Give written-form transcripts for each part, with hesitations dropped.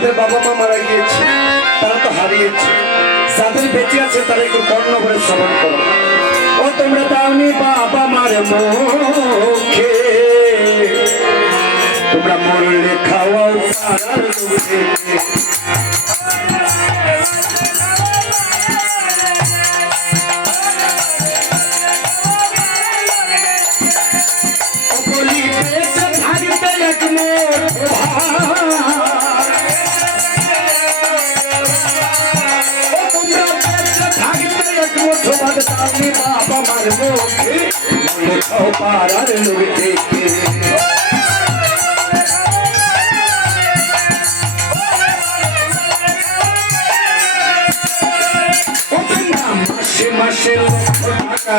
যাদের বাবা মা মারা গিয়েছে তারা তো হারিয়েছে, যাদের বেঁচে আছে তারা একটু কর্ণ করে শ্রবণ করো। ও তোমরা দাওনি বাবা মার মুখে, তোমরা মরলে খাওয়াও পাড়ার লোকে। বাবা মার মুখে মরলে খাও পাড়ার লোকে। মাসে মাসে লক্ষ টাকা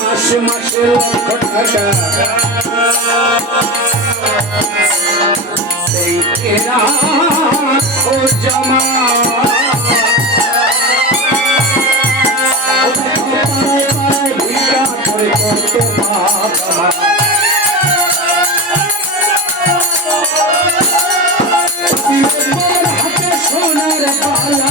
মাসে মাসে লক্ষ টাকা সেই কেনা ও জমা ভিড়া করে কত বাবা হাতে সোনার পালা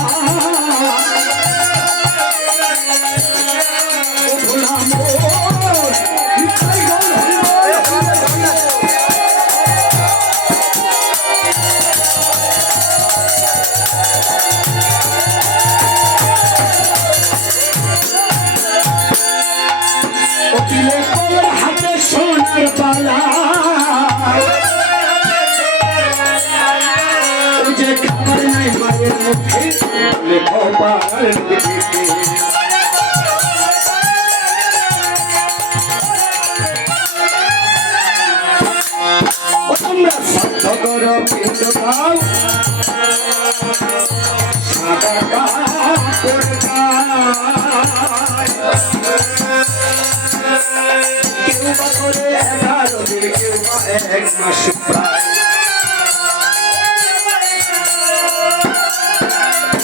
হাতে সোনার পালা যে খাবার নাই মায়ের মুখে লেখাও পাড়ার লোকে। তোমরা সত্য করো পিণ্ড দাও সাদা কাপড় কেউ বা করে 11 দিন কেউ বা 1 মাস প্রায়।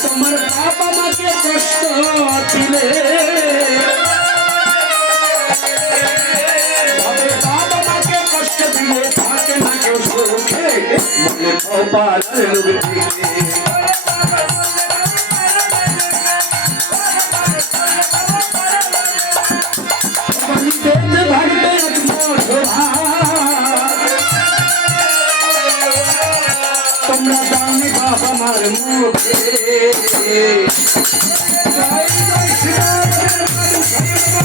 তোমার বাবা মাকে কষ্ট দিলে বাবা মাকে কষ্ট দিলে থাকে না কেউ সুখে মনে পাড়ার লোকে। তোমরা দামি বাবা মার মুখে